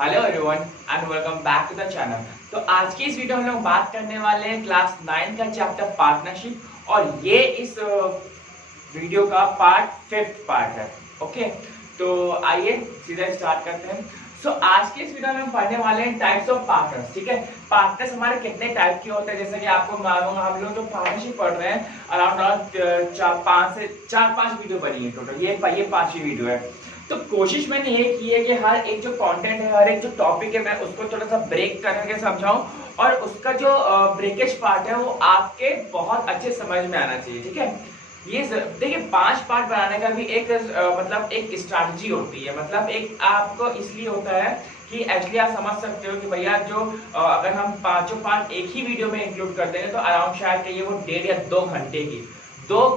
Hello everyone and welcome back to the channel. तो आज की इस वीडियो में हम लोग बात करने वाले हैं क्लास 9 का चैप्टर पार्टनरशिप और ये इस वीडियो का फिफ्थ पार्ट है। ओके, तो आइए सीधा स्टार्ट करते हैं। आज की इस वीडियो में हम पढ़ने वाले हैं टाइप्स ऑफ पार्टनर्स। ठीक है, पार्टनर्स हमारे कितने टाइप के होते हैं जैसे कि आपको मालूम, हम लोग जो पार्टनरशिप पढ़ रहे हैं अराउंड 4-5 वीडियो बनी है टोटल। ये 5वीं वीडियो है। तो कोशिश मैंने ये की है कि हर एक जो कंटेंट है, हर एक जो टॉपिक है, मैं उसको थोड़ा सा ब्रेक करके समझाऊं और उसका जो ब्रेकेज पार्ट है वो आपके बहुत अच्छे समझ में आना चाहिए। ठीक है, ये देखिए 5 पार्ट बनाने का भी एक मतलब एक स्ट्रैटेजी होती है। मतलब एक आपको इसलिए होता है कि एक्चुअली आप समझ सकते हो कि भैया जो अगर हम पांचों पार्ट एक ही वीडियो में इंक्लूड कर देंगे तो अराउंड शायद कहिए वो 1.5 या 2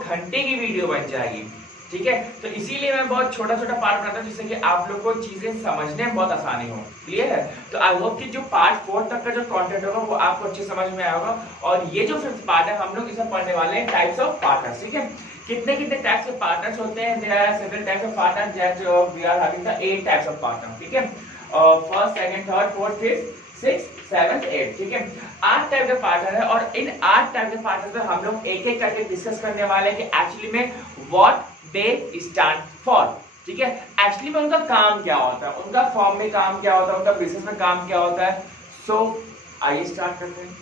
घंटे की वीडियो बन जाएगी। ठीक है, तो इसीलिए मैं बहुत छोटा छोटा पार्ट बनाता हूँ जिससे कि आप लोग को चीजें समझने में बहुत आसानी हो। क्लियर है? तो आई होप कि जो पार्ट 4 तक का जो कंटेंट होगा वो आपको अच्छे समझ में आएगा। और ये जो 5th पार्ट है हम लोग इसमें पढ़ने वाले हैं टाइप्स ऑफ पार्टनर्स। ठीक है, कितने कितने टाइप्स के पार्टनर्स होते हैं? There are several types of partners that we are having the 8 types of partner. ठीक है, first, second, third, fourth, fifth, 6, 7, 8। ठीक है, 8 टाइप के पार्टनर है और इन 8 टाइप के पार्टनर पे हम लोग एक एक करके डिस्कस करने वाले हैं कि एक्चुअली में व्हाट दे स्टैंड फॉर। ठीक है, एक्चुअली में उनका काम क्या होता है, उनका फॉर्म में काम क्या होता है, उनका बिजनेस में काम क्या होता है। आइए स्टार्ट करते हैं।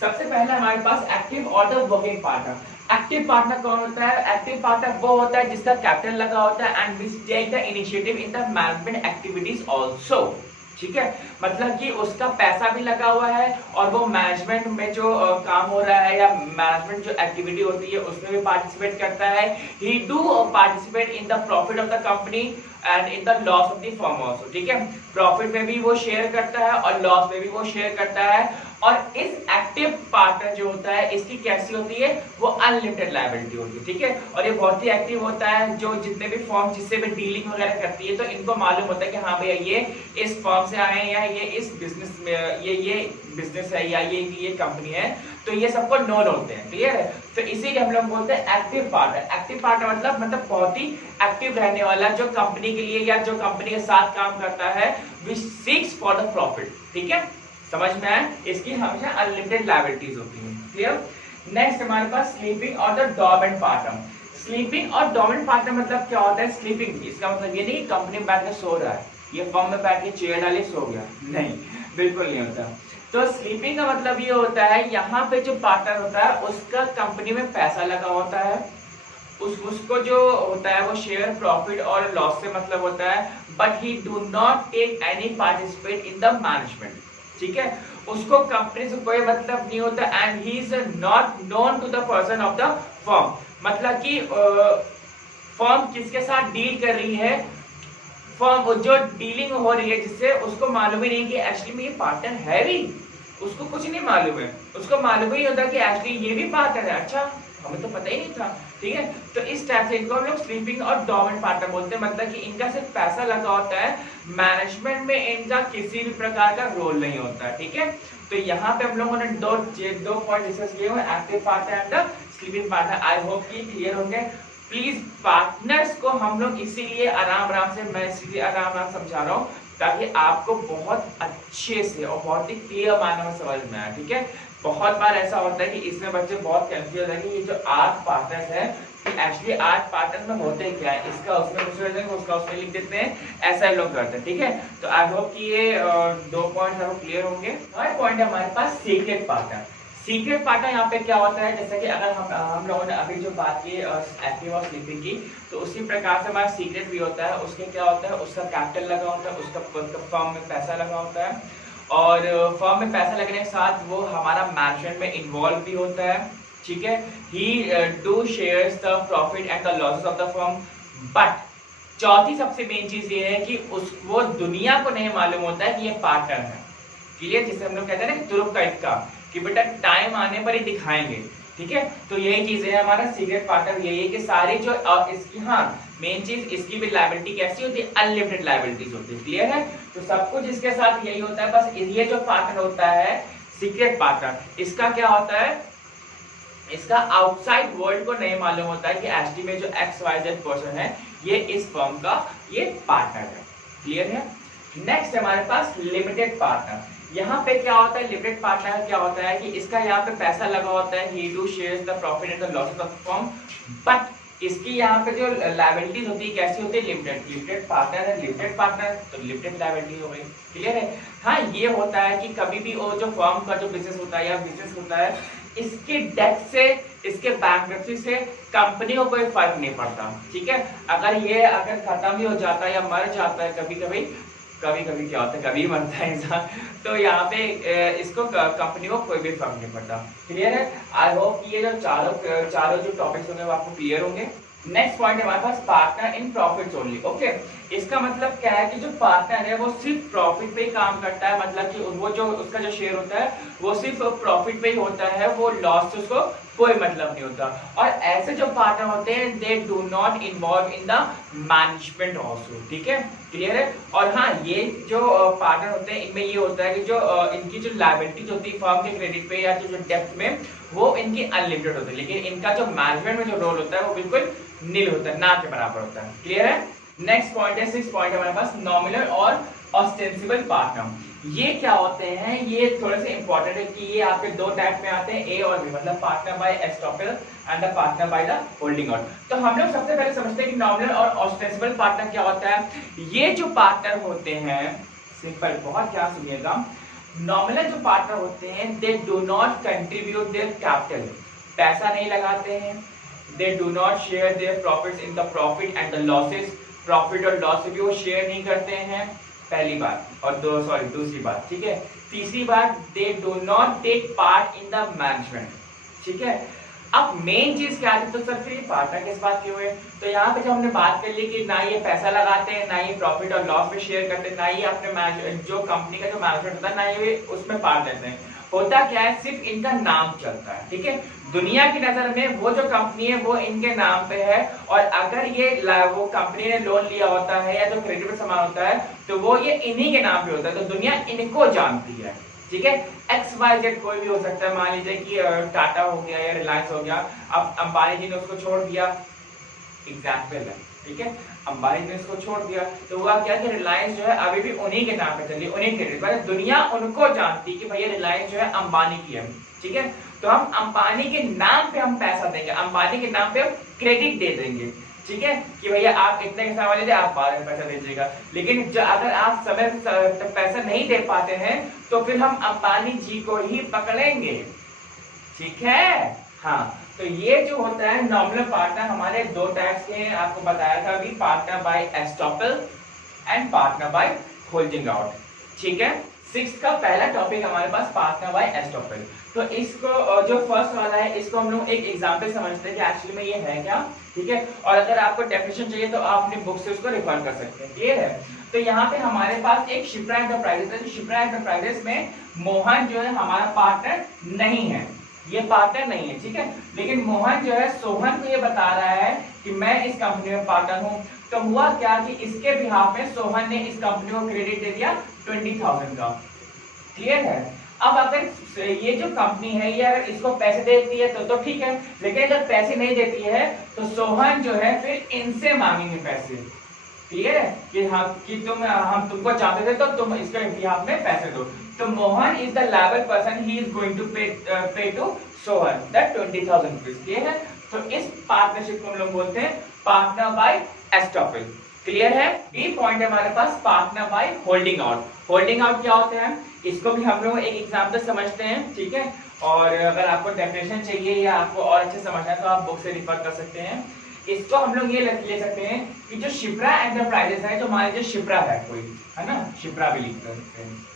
सबसे पहले हमारे पास एक्टिव और the working partner. Active partner कौन होता है? एक्टिव पार्टनर वो होता है जिसका कैपिटल लगा होता है and which take the initiative in the management activities also. ठीक है, मतलब कि उसका पैसा भी लगा हुआ है और वो मैनेजमेंट में जो काम हो रहा है या मैनेजमेंट जो एक्टिविटी होती है उसमें भी पार्टिसिपेट करता है। ही do participate in the profit of the company and in the loss of the firm also. ठीक है, प्रॉफिट में भी वो शेयर करता है और लॉस में भी वो शेयर करता है। और इस एक्टिव पार्टनर जो होता है इसकी कैसी होती है? वो अनलिमिटेड लायबिलिटी होती है। ठीक है, और ये बहुत ही एक्टिव होता है। जो जितने भी फर्म जिससे भी डीलिंग वगैरह करती है तो इनको मालूम होता है कि हाँ भैया ये इस फर्म से आए हैं या ये इस बिजनेस में ये बिजनेस है या ये कंपनी है, तो ये सबको नोन होते हैं। क्लियर है? तो इसीलिए हम लोग बोलते हैं एक्टिव पार्टनर। एक्टिव पार्टनर मतलब बहुत ही एक्टिव रहने वाला, जो कंपनी के लिए या जो कंपनी के साथ काम करता है, विच सीक्स फॉर द प्रॉफिट। ठीक है, समझ में आया? इसकी हमेशा अनलिमिटेड लायबिलिटीज होती हैं। क्लियर? नेक्स्ट हमारे पास स्लीपिंग और द डोरमेंट पार्टनर। स्लीपिंग और डोरमेंट पार्टनर मतलब क्या होता है? स्लीपिंग इसका मतलब ये नहीं कंपनी में बैठ के सो रहा है, ये फर्म में बैठ के चेयर डाले सो गया, नहीं, बिल्कुल नहीं होता। तो स्लीपिंग का मतलब ये होता है यहाँ पे जो पार्टनर होता है उसका कंपनी में पैसा लगा होता है, उसको जो होता है वो शेयर प्रॉफिट और लॉस से मतलब होता है, but he do not take any participate in the management. ठीक है, उसको कंपनी से कोई मतलब नहीं होता and he is not known to the person of the firm. मतलब कि फर्म किसके साथ डील कर रही है, फर्म जो डीलिंग हो रही है जिससे, उसको मालूम ही नहीं कि एक्चुअली में ये पार्टनर है भी, उसको कुछ नहीं मालूम है। उसको मालूम ही होता कि एक्चुअली ये भी पार्टनर है, अच्छा हमें तो पता ही नहीं था। ठीक है, तो इस टाइप से इनको हम लोग स्लीपिंग और डोरमेंट पार्टनर बोलते हैं। मतलब कि इनका सिर्फ पैसा लगा होता है, मैनेजमेंट में इनका किसी भी प्रकार का रोल नहीं होता है। ठीक है, तो यहाँ पे हम लोगों ने दो पॉइंट डिस्कस किए हुए, active partner and sleeping partner. I hope कि क्लियर होंगे। प्लीज पार्टनर्स को हम लोग इसीलिए आराम से, मैं इसीलिए आराम समझा रहा हूँ ताकि आपको बहुत अच्छे से और बहुत ही क्लियर मायने में समझ में आए। ठीक है, बहुत बार ऐसा होता है कि इसमें बच्चे बहुत कंफ्यूज है कि ये जो 8 पार्टनर्स है कि एक्चुअली 8 पार्टनर्स में होते क्या है, इसका उसमें कुछ लिख देंगे, उसका उसमें लिख देते हैं, ऐसा हम लोग करते हैं। ठीक है, तो आई होप कि ये 2 पॉइंट आपको क्लियर होंगे। थर्ड पॉइंट है हमारे पास सीक्रेट पार्टनर। सीक्रेट पार्टनर यहाँ पे क्या होता है, जैसे कि अगर हम लोगों ने अभी जो बात की एक्टिव और स्लीपिंग की, तो उसी प्रकार से हमारा सीक्रेट भी होता है। उसके क्या होता है, उसका कैपिटल लगा होता है, उसका फर्म में पैसा लगा होता है और फर्म में पैसा लगने के साथ वो हमारा मैनेजमेंट में इन्वॉल्व भी होता है। ठीक है, ही do shares the profit and the losses of the firm. But चौथी सबसे मेन चीज ये है कि वो दुनिया को नहीं मालूम होता है कि ये पार्टनर है। क्लियर? जिसे हम लोग कहते हैं ना तुरुप का इक्का, कि बेटा टाइम आने पर ही दिखाएंगे। ठीक है, तो यही चीज है हमारा सीक्रेट पार्टनर, यही है कि सारी जो इसकी, हाँ मेन चीज इसकी भी लायबिलिटी कैसी होती है? अनलिमिटेड लायबिलिटीज होती है। क्लियर है? तो सब कुछ इसके साथ यही होता है। बस ये जो पार्टनर होता है सीक्रेट पार्टनर, इसका क्या होता है, इसका आउटसाइड वर्ल्ड को नहीं मालूम होता है कि एक्चुअली में जो XYZ पर्सन है ये इस फर्म का ये पार्टनर है। क्लियर है? नेक्स्ट हमारे पास लिमिटेड पार्टनर। यहाँ पे क्या होता है, लिमिटेड पार्टनर क्या होता है कि इसका यहाँ पे पैसा लगा होता है, ही do shares the profit and the losses of the firm, but इसकी यहाँ पे जो लायबिलिटीज होती है कैसी होती है, लिमिटेड। लिमिटेड पार्टनर है, लिमिटेड पार्टनर तो लिमिटेड लायबिलिटी हो गई, क्लियर है। हाँ, ये होता है कि कभी भी वो जो फर्म का जो बिजनेस होता है या बिजनेस होता है, इसकी डेथ से, इसके बैंकरप्सी से कंपनी को कोई फर्क नहीं पड़ता, ठीक है। अगर खत्म भी हो जाता है या मर जाता है, कभी कभी क्या होता है, कभी मरता है इंसान, तो यहाँ पे इसको कंपनी को कोई भी फर्क नहीं पड़ता, क्लियर है। आई होप ये जो चारों जो टॉपिक्स होंगे वो आपको क्लियर होंगे। नेक्स्ट पॉइंट है हमारे पास partner in profit only. Okay, इसका मतलब क्या है कि जो पार्टनर है वो सिर्फ प्रॉफिट पे ही काम करता है, मतलब कि वो जो उसका जो शेयर होता है वो सिर्फ प्रॉफिट पे ही होता है, वो लॉस से उसको कोई मतलब नहीं होता। और ऐसे जो पार्टनर होते हैं दे do not involve in the management also, ठीक है, क्लियर है। और हाँ, ये जो पार्टनर होते हैं इनमें ये होता है कि जो इनकी जो लायबिलिटीज होती है फर्म के क्रेडिट पे या जो डेप्थ में, वो इनकी अनलिमिटेड होती है, लेकिन इनका जो मैनेजमेंट में जो रोल होता है वो बिल्कुल नील होता है, ना के बराबर होता है, क्लियर है। नेक्स्ट पॉइंट है 6 पॉइंट हमारे पास नॉमिनल और ऑस्टेंसिबल पार्टनर। ये क्या होते हैं, ये थोड़े से इंपॉर्टेंट है कि ये आपके दो टाइप में आते हैं, ए और बी, मतलब partner by estoppel and the partner by the holding out. तो हम लोग सबसे पहले समझते हैं कि नॉमिनल और ऑस्टेंसिबल पार्टनर क्या होता है। ये जो पार्टनर होते हैं, सिंपल, बहुत ध्यान सुनिएगा, नॉमिनल जो पार्टनर होते हैं दे do not contribute their capital, पैसा नहीं लगाते हैं, दे do not share their profits in the profit and the losses, profit और लॉस भी वो शेयर नहीं करते हैं, पहली बात। और दूसरी बात, ठीक है। तीसरी बात, they do not take part in the management, ठीक है। अब मेन चीज क्या है, तो सर फिर पार्टनर किस बात के हुए, तो यहाँ पे जब हमने बात कर ली कि ना ये पैसा लगाते हैं, ना ये प्रॉफिट और लॉस में शेयर करते हैं, ना ये अपने जो कंपनी का जो मैनेजमेंट होता है ना ये उसमें पार्ट लेते हैं, होता क्या है, सिर्फ इनका नाम चलता है, ठीक है। दुनिया की नजर में वो जो कंपनी है वो इनके नाम पे है, और अगर ये वो कंपनी ने लोन लिया होता है या जो क्रेडिट पे सामान होता है तो वो ये इन्हीं के नाम पे होता है, तो दुनिया इनको जानती है, ठीक है। XYZ कोई भी हो सकता है, मान लीजिए कि टाटा हो गया या रिलायंस हो गया, अब अंबानी जी ने उसको छोड़ दिया, एग्जाम्पल है, ठीक है, अंबानी ने इसको छोड़ दिया तो हुआ क्या कि रिलायंस जो है अभी भी उन्हीं के नाम पे चल रही है, उन्हीं क्रेडिट पर, दुनिया उनको जानती कि भैया रिलायंस जो है अंबानी की है, ठीक है। तो हम अंबानी के नाम पे हम पैसा देंगे, अंबानी के नाम पे हम क्रेडिट दे देंगे, ठीक है, कि भैया आप इतने के सामान लीजिए, आप बाद में पैसा दीजिएगा। लेकिन अगर आप समय पर पैसा नहीं दे पाते हैं तो फिर हम अंबानी जी को ही पकड़ेंगे, ठीक है। हाँ, तो ये जो होता है नॉमिनल पार्टनर, हमारे दो टाइप्स के हैं, आपको बताया था अभी, partner by estoppel and partner by holding out, ठीक है। 6 का पहला टॉपिक हमारे पास पार्टनर बाय एस्टॉपेल। तो इसको जो फर्स्ट वाला है इसको हम लोग एक एग्जांपल समझते हैं कि एक्चुअली में ये है क्या, ठीक है। और अगर आपको डेफिनेशन चाहिए तो आप अपनी बुक से उसको रेफर कर सकते हैं, क्लियर है। तो यहाँ पे हमारे पास एक शिप्रा एंटरप्राइजेस है, शिप्रा एंटरप्राइजेस में मोहन जो है हमारा पार्टनर नहीं है, ये पार्टनर नहीं है, ठीक है। लेकिन मोहन जो है सोहन को ये बता रहा है कि मैं इस कंपनी में पार्टनर हूँ। तो हुआ क्या कि इसके बिहाफ में सोहन ने इस कंपनी को क्रेडिट दे दिया 20,000 का, क्लियर है। अब अगर ये जो कंपनी है ये अगर इसको पैसे देती है तो ठीक है, लेकिन अगर पैसे नहीं देती है तो सोहन जो है फिर इनसे मांगेंगे पैसे, क्लियर है, कि हम तुमको चाहते थे तो तुम इसके बिहाफ में पैसे दो। तो Mohan is the liable person, he is going to pay to Sohan that 20,000 rupees, clear है। तो इस पार्टनरशिप को हम लोग बोलते हैं पार्टनर बाय एस्टॉपेल, क्लियर है। बी पॉइंट है हमारे पास partner by holding out. Holding out क्या होते हैं, इसको भी हम लोग एक एग्जांपल समझते हैं, ठीक है। और अगर आपको डेफिनेशन चाहिए या आपको और अच्छे समझना है तो आप बुक से रिफर कर सकते हैं। इसको हम लोग ये ले सकते हैं कि जो शिप्रा एंटरप्राइजेस है, जो हमारे जो शिप्रा है कोई है ना, शिप्रा भी लिख सकते हैं।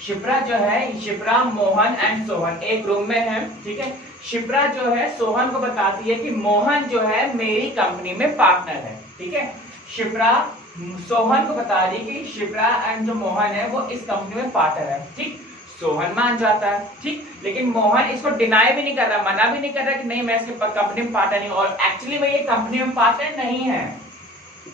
शिप्रा जो है, शिप्रा मोहन एंड सोहन एक रूम में है, ठीक है। शिप्रा जो है सोहन को बताती है कि मोहन जो है मेरी कंपनी में पार्टनर है, ठीक है। शिप्रा सोहन को बता रही कि शिप्रा एंड जो मोहन है वो इस कंपनी में पार्टनर है, ठीक। सोहन मान जाता है, ठीक, लेकिन मोहन इसको डिनाई भी नहीं कर रहा, मना भी नहीं कर रहा कि नहीं मैं इसके कंपनी में पार्टनर नहीं, और एक्चुअली में ये कंपनी में पार्टनर नहीं है,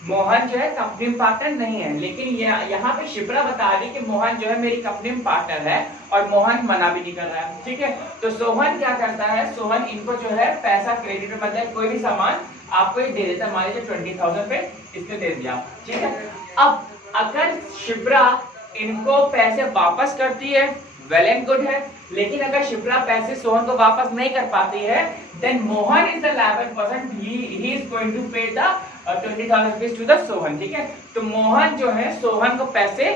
मोहन जो है कंपनी में पार्टनर नहीं है। लेकिन यहाँ पे शिप्रा बता रही कि मोहन जो है मेरी कंपनी में पार्टनर है, और मोहन मना भी नहीं कर रहा है, ठीक है। तो सोहन क्या करता है, सोहन इनको जो है पैसा क्रेडिट में, मतलब कोई भी सामान आपको ये दे देता है, मान लीजिए 20,000 पे इसने दे दिया, ठीक है। अब अगर शिप्रा इनको पैसे वापस करती है वेल एंड गुड है, लेकिन अगर शिप्रा पैसे सोहन को वापस नहीं कर पाती है then Mohan is the liable person, he is going to pay the 20,000 rupees to the Sohan. ठीक है, तो मोहन जो है सोहन को पैसे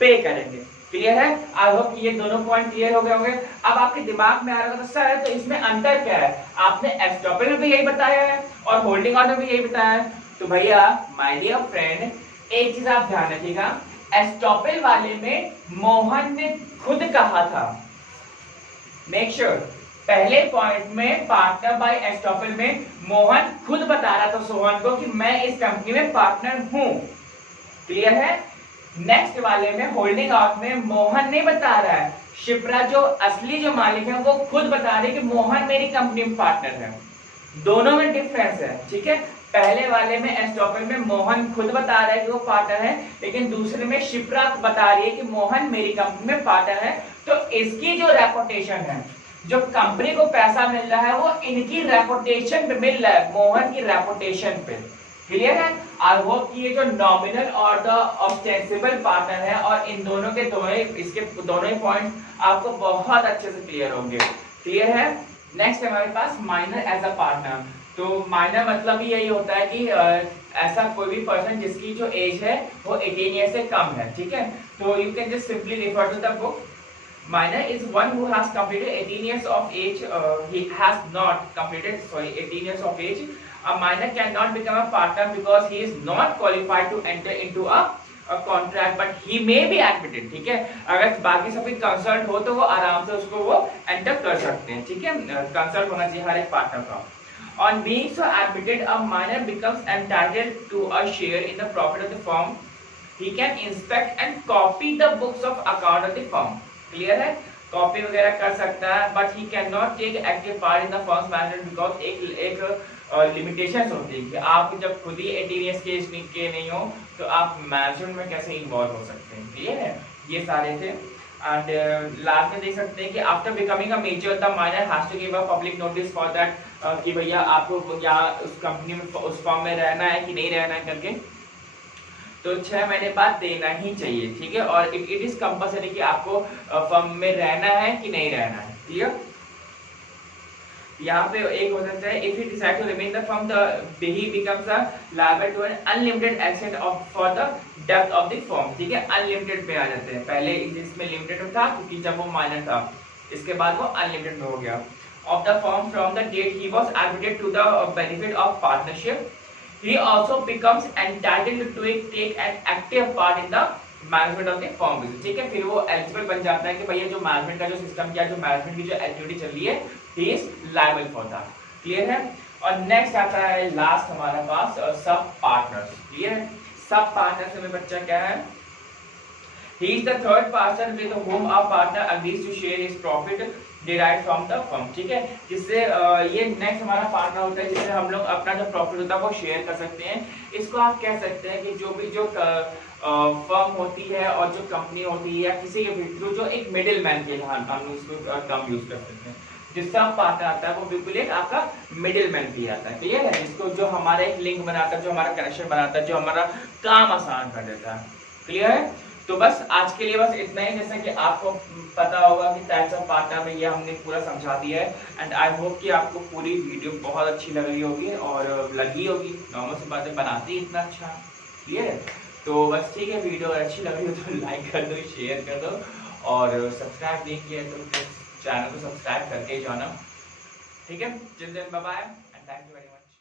पे करेंगे। क्लियर है? आई होप ये दोनों पॉइंट क्लियर हो गए होंगे। अब आपके दिमाग में आ रहा होगा सर तो इसमें अंतर क्या है, आपने एस्टॉपेल में भी यही बताया है और होल्डिंग ऑन में भी यही बताया है। तो भैया माय डियर फ्रेंड एक चीज आप ध्यान रखिएगा, एस्टॉपेल वाले में मोहन ने खुद कहा था, मेक श्योर पहले पॉइंट में पार्टनर बाय एस्टॉपेल में मोहन खुद बता रहा था सोहन को कि मैं इस कंपनी में पार्टनर हूं। क्लियर है? नेक्स्ट वाले में होल्डिंग आउट में मोहन नहीं बता रहा है, शिप्रा जो असली जो मालिक है वो खुद बता रहे कि मोहन मेरी कंपनी में पार्टनर है। दोनों में डिफरेंस है। ठीक है, पहले वाले में एस्टॉपेल में मोहन खुद बता रहा है कि वो पार्टनर है, लेकिन दूसरे में शिप्रा बता रही है कि मोहन मेरी कंपनी में पार्टनर है। तो इसकी जो रेपुटेशन है, जो कंपनी को पैसा मिल रहा है वो इनकी रेपुटेशन पे मिल रहा है, मोहन की रेपुटेशन पे। क्लियर है? आई होप कि ये जो नॉमिनल और द ऑस्टेंसिबल पार्टनर है और इन दोनों के इसके दोनों ही पॉइंट आपको बहुत अच्छे से क्लियर होंगे। क्लियर है? नेक्स्ट है हमारे पास माइनर एज अ पार्टनर। तो माइनर मतलब ही यही होता है कि ऐसा कोई भी पर्सन जिसकी जो एज है वो 18 ईयर से कम है। ठीक है, तो you can just simply refer to the book. Minor is one who has completed 18 years of age. He has not completed 18 years of age. A minor cannot become a partner because he is not qualified to enter into a contract, but he may be admitted. ठीक है, अगर बाकी सभी consult हो तो वो आराम से उसको वो एंटर कर सकते हैं। ठीक है, कंसल्ट होना चाहिए हर एक पार्टनर का। On being so admitted, a minor becomes entitled to a share in the profit of the firm. He can inspect and copy the books of account of the firm. Clear है? Copy वगैरह कर सकता है, but he can not take active part in the firm's management because एक limitations होती है कि आप जब खुद ही 18 इयर्स के नहीं हो तो आप मैनेजमेंट में कैसे इन्वॉल्व हो सकते हैं। क्लियर है? ये सारे थे। एंड लास्ट में देख सकते हैं कि after becoming a major the minor has to give a public notice for that कि भैया आपको या उस कंपनी में उस फर्म में रहना है कि नहीं रहना है करके, तो 6 महीने बाद देना ही चाहिए। ठीक है, और इट इज कंपल्सरी कि आपको फर्म में रहना है कि नहीं रहना है। क्लियर? यहाँ पे एक हो सकता है if you decide to remain the firm he becomes a liable to an unlimited extent of for the depth of the firm. ठीक है, अनलिमिटेड पे आ जाते हैं, पहले इसमें लिमिटेड था क्योंकि जब वो माइनर था, इसके बाद वो अनलिमिटेड में हो गया। Of the firm from the date he was admitted to the benefit of partnership, he also becomes entitled to take an active part in the management of the firm business। ठीक है, फिर वो eligible बन जाता है कि भैया जो मैनेजमेंट का जो सिस्टम किया, जो मैनेजमेंट की जो एक्टिविटी चल रही है, he is liable for that। Clear है? और नेक्स्ट आता है लास्ट हमारे पास सब पार्टनर्स। क्लियर है? सब पार्टनर्स में बच्चा क्या है, he is the third person with whom a partner agrees to share his profit derived from the firm। ठीक है, जिससे ये नेक्स्ट हमारा पार्टनर होता है जिससे हम लोग अपना जो प्रॉफिट होता है वो शेयर कर सकते हैं। इसको आप कह सकते हैं कि जो भी जो फर्म होती है और जो कंपनी होती है या किसी के थ्रू जो एक मिडिल मैन के हम उसको टर्म यूज कर सकते हैं। जिसका पार्टनर आता है वो बिल्कुल एक आपका मिडिल मैन भी आता है। क्लियर है? जिसको जो हमारा एक लिंक बनाता है, जो हमारा कनेक्शन बनाता है, जो हमारा काम आसान कर देता है। क्लियर है? तो बस आज के लिए बस इतना ही। जैसा कि आपको पता होगा कि टाइप्स ऑफ पार्टनर में ये हमने पूरा समझा दिया है एंड आई होप कि आपको पूरी वीडियो बहुत अच्छी लग रही होगी और लगी होगी। नॉर्मल सी बातें बनाती ही इतना अच्छा। क्लियर है? तो बस ठीक है, वीडियो अगर अच्छी लग रही हो तो लाइक कर दो, शेयर कर दो और सब्सक्राइब नहीं किया तो चैनल को सब्सक्राइब करके जाना। ठीक है, children, bye bye and thank you very much.